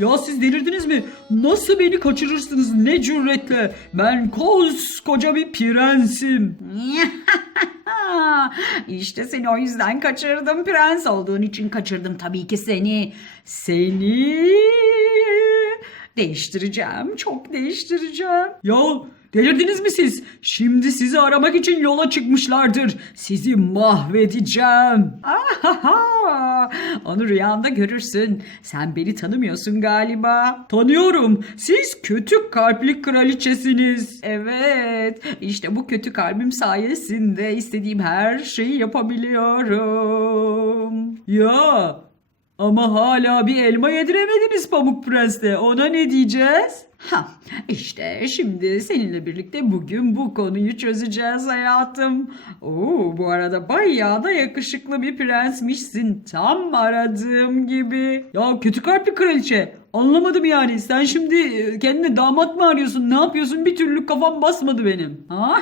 Ya siz delirdiniz mi? Nasıl beni kaçırırsınız ne cüretle? Ben koskoca bir prensim. işte seni o yüzden kaçırdım. Prens olduğun için kaçırdım tabii ki seni. Seni değiştireceğim. Çok değiştireceğim. Ya delirdiniz mi siz? Şimdi sizi aramak için yola çıkmışlardır. Sizi mahvedeceğim. Ahaha! Onu rüyanda görürsün. Sen beni tanımıyorsun galiba. Tanıyorum. Siz kötü kalpli kraliçesiniz. Evet, işte bu kötü kalbim sayesinde istediğim her şeyi yapabiliyorum. Ya ama hala bir elma yediremediniz Pamuk Prens'te. Ona ne diyeceğiz? Ha, işte şimdi seninle birlikte bugün bu konuyu çözeceğiz hayatım. Oo, bu arada bayağı da yakışıklı bir prensmişsin. Tam aradığım gibi. Ya kötü kalpli kraliçe. Anlamadım yani. Sen şimdi e, kendine damat mı arıyorsun? Ne yapıyorsun? Bir türlü kafam basmadı benim. Ha?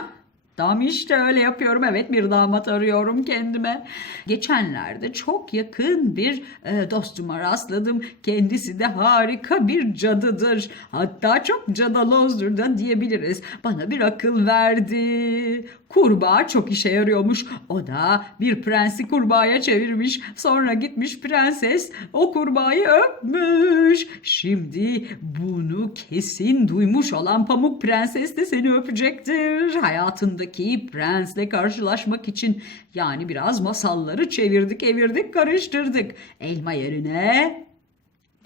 Tam işte öyle yapıyorum. Evet bir damat arıyorum kendime. Geçenlerde çok yakın bir e, dostuma rastladım. Kendisi de harika bir cadıdır. Hatta çok cadalozdur da diyebiliriz. Bana bir akıl verdi. Kurbağa çok işe yarıyormuş. O da bir prensi kurbağaya çevirmiş. Sonra gitmiş prenses o kurbağayı öpmüş. Şimdi bunu kesin duymuş olan Pamuk Prenses de seni öpecektir. Hayatındaki prensle karşılaşmak için yani biraz masalları çevirdik, evirdik, karıştırdık. Elma yerine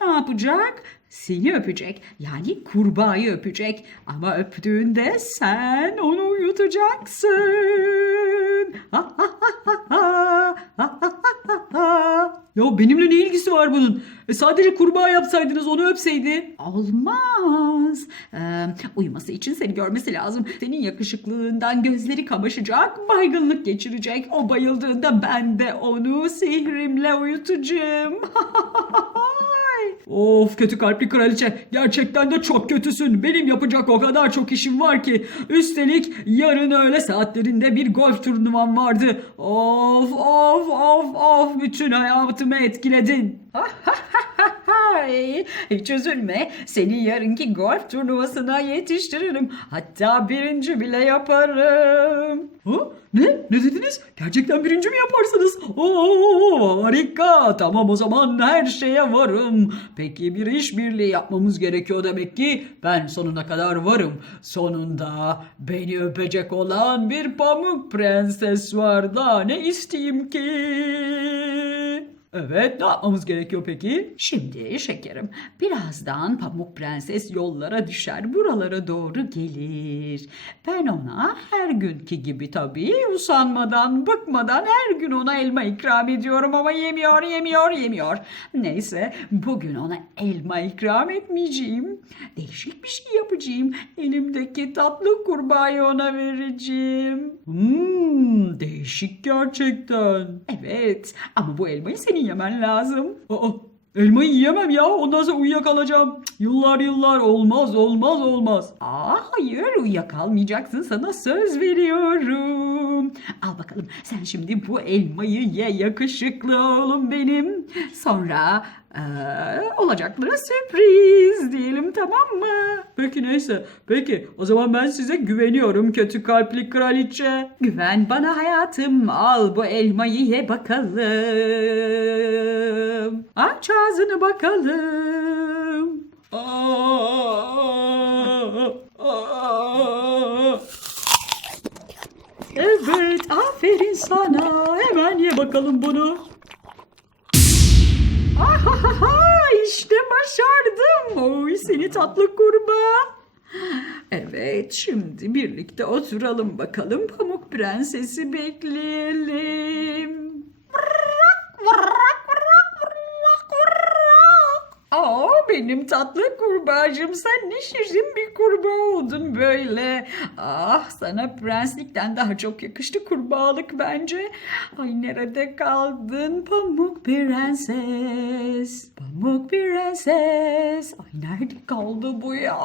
ne yapacak? Seni öpecek. Yani kurbağayı öpecek. Ama öptüğünde sen onu uyutacaksın. Ya benimle ne ilgisi var bunun? E sadece kurbağa yapsaydınız onu öpseydi. Olmaz. Ee, uyuması için seni görmesi lazım. Senin yakışıklığından gözleri kamaşacak, baygınlık geçirecek. O bayıldığında ben de onu sihrimle uyutacağım. Of kötü kalpli kraliçe gerçekten de çok kötüsün. Benim yapacak o kadar çok işim var ki. Üstelik yarın öğle saatlerinde bir golf turnuvam vardı. Of of of of bütün hayatımı etkiledin. Ay, hiç üzülme. Seni yarınki golf turnuvasına yetiştiririm. Hatta birinci bile yaparım. Ha? Ne? Ne dediniz? Gerçekten birinci mi yaparsınız? Oo, harika. Tamam o zaman her şeye varım. Peki bir işbirliği yapmamız gerekiyor demek ki. Ben sonuna kadar varım. Sonunda beni öpecek olan bir pamuk prenses var. Daha ne isteyeyim ki? Evet, ne yapmamız gerekiyor peki? Şimdi şekerim, birazdan Pamuk Prenses yollara düşer, buralara doğru gelir. Ben ona her günkü gibi tabii usanmadan, bıkmadan her gün ona elma ikram ediyorum ama yemiyor, yemiyor, yemiyor. Neyse, bugün ona elma ikram etmeyeceğim. Değişik bir şey yapacağım. Elimdeki tatlı kurbağayı ona vereceğim. Hmm, değişik gerçekten. Evet, ama bu elmayı senin yemen lazım. Aa, elmayı yiyemem ya. Ondan sonra uyuyakalacağım. Cık, Yıllar yıllar olmaz olmaz olmaz. Aa hayır uyuyakalmayacaksın sana söz veriyorum. Al bakalım sen şimdi bu elmayı ye yakışıklı oğlum benim. Sonra eee, olacaklara sürpriz diyelim tamam mı? Peki neyse. Peki o zaman ben size güveniyorum kötü kalpli kraliçe. Güven bana hayatım al bu elmayı ye bakalım. Aç ağzını bakalım. Aa, aa. Evet aferin sana hemen ye bakalım bunu. İşte başardım. Oy seni tatlı kurbağa. Evet şimdi birlikte oturalım bakalım Pamuk Prensesi bekleyelim. Benim tatlı kurbağacığım sen ne şirin bir kurbağa oldun böyle. Ah sana prenslikten daha çok yakıştı kurbağalık bence. Ay nerede kaldın pamuk prenses? Pamuk prenses. Ay nerede kaldı bu ya?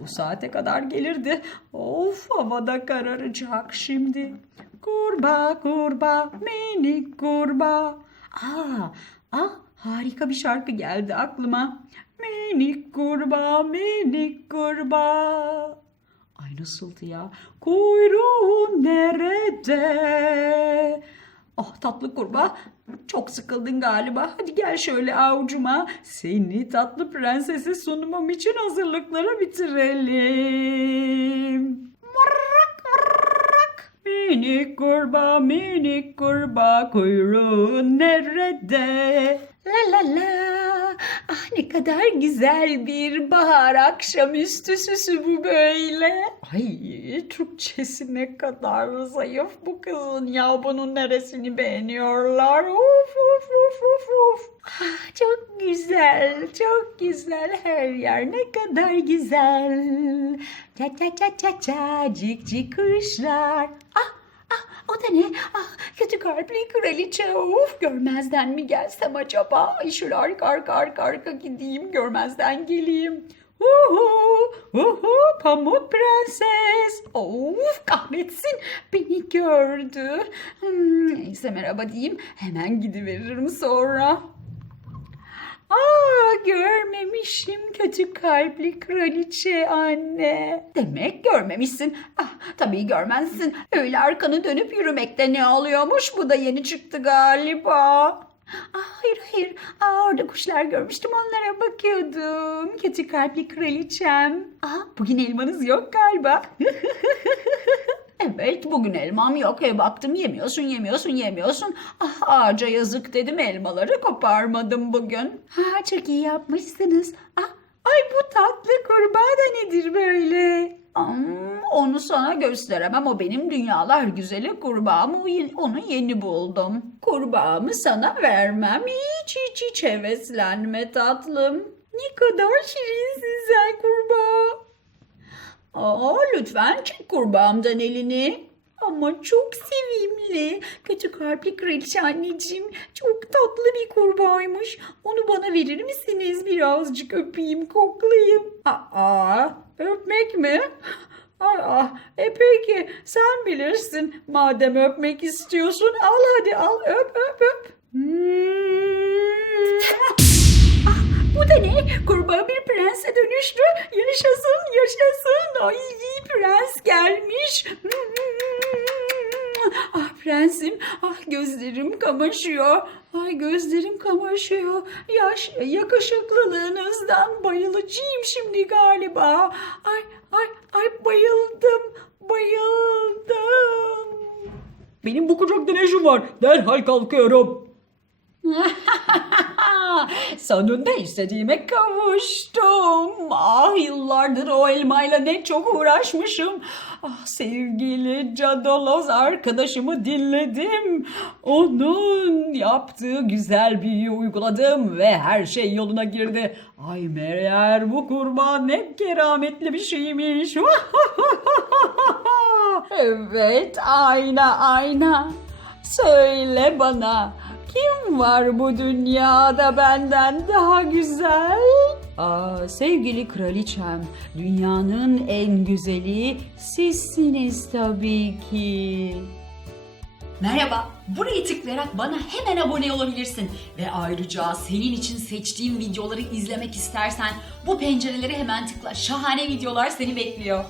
Bu saate kadar gelirdi. Of havada kararacak şimdi. Kurbağa kurbağa minik kurbağa. Aa, aa harika bir şarkı geldi aklıma. Minik kurbağa, minik kurbağa. Ay nasıldı ya? Kuyruğun nerede? Oh tatlı kurbağa. Çok sıkıldın galiba. Hadi gel şöyle avucuma. Seni tatlı prensese sunumum için hazırlıkları bitirelim. Vırrak vırrak. Minik kurbağa, minik kurbağa kuyruğun nerede? La la la. Ah ne kadar güzel bir bahar akşamüstü süsü bu böyle. Ay Türkçesi ne kadar zayıf bu kızın ya bunun neresini beğeniyorlar. Of of of of of. Ah, çok güzel, çok güzel her yer ne kadar güzel. Ça ça ça ça ça cik cik kuşlar. Ah o da ne? Ah, kötü kalpli kraliçe. Of, görmezden mi gelsem acaba? Ay şöyle arka arka arka gideyim, görmezden geleyim. Uhu, uhu, pamuk prenses. Of, kahretsin. Beni gördü. Hmm, neyse merhaba diyeyim. Hemen gidiveririm sonra. Aa görmemişim kötü kalpli kraliçe anne. Demek görmemişsin. Ah tabii görmezsin. Öyle arkanı dönüp yürümekte ne oluyormuş? Bu da yeni çıktı galiba. Ah, hayır hayır. Aa, orada kuşlar görmüştüm onlara bakıyordum. Kötü kalpli kraliçem. Aa, bugün elmanız yok galiba. Evet bugün elmam yok. E, baktım yemiyorsun yemiyorsun yemiyorsun. Ah ağaca yazık dedim elmaları koparmadım bugün. Ha çok iyi yapmışsınız. Ah, ay bu tatlı kurbağa da nedir böyle? Hmm, onu sana gösteremem. O benim dünyalar güzeli kurbağam. O ye- Onu yeni buldum. Kurbağamı sana vermem. Hiç hiç hiç heveslenme tatlım. Ne kadar şirinsin sen kurbağa. Aa, lütfen çek kurbağamdan elini. Ama çok sevimli. Kötü kalpli kraliçe anneciğim. Çok tatlı bir kurbağaymış. Onu bana verir misiniz? Birazcık öpeyim, koklayayım. Aa, öpmek mi? Aa, e peki sen bilirsin. Madem öpmek istiyorsun al hadi al öp öp öp. Hmm. Ah, bu da ne? Kurbağa bir prense dönüştü. Yaşasın, yaşasın. Ay, prens gelmiş. Ah prensim, ah gözlerim kamaşıyor. Ay gözlerim kamaşıyor. Yaş, yakışıklılığınızdan bayılacağım şimdi galiba. Ay, ay, ay bayıldım, bayıldım. Benim bu kucakta ne işim var? Derhal kalkıyorum. Sonunda istediğime kavuştum. Ah yıllardır o elmayla ne çok uğraşmışım. Ah sevgili Cadoloz arkadaşımı dinledim. Onun yaptığı güzel büyüyü uyguladım ve her şey yoluna girdi. Ay meğer bu kurban ne kerametli bir şeymiş. evet ayna ayna. Söyle bana kim var bu dünyada benden daha güzel? Aa, sevgili kraliçem, dünyanın en güzeli sizsiniz tabii ki. Merhaba, burayı tıklayarak bana hemen abone olabilirsin. Ve ayrıca senin için seçtiğim videoları izlemek istersen bu pencereleri hemen tıkla. Şahane videolar seni bekliyor.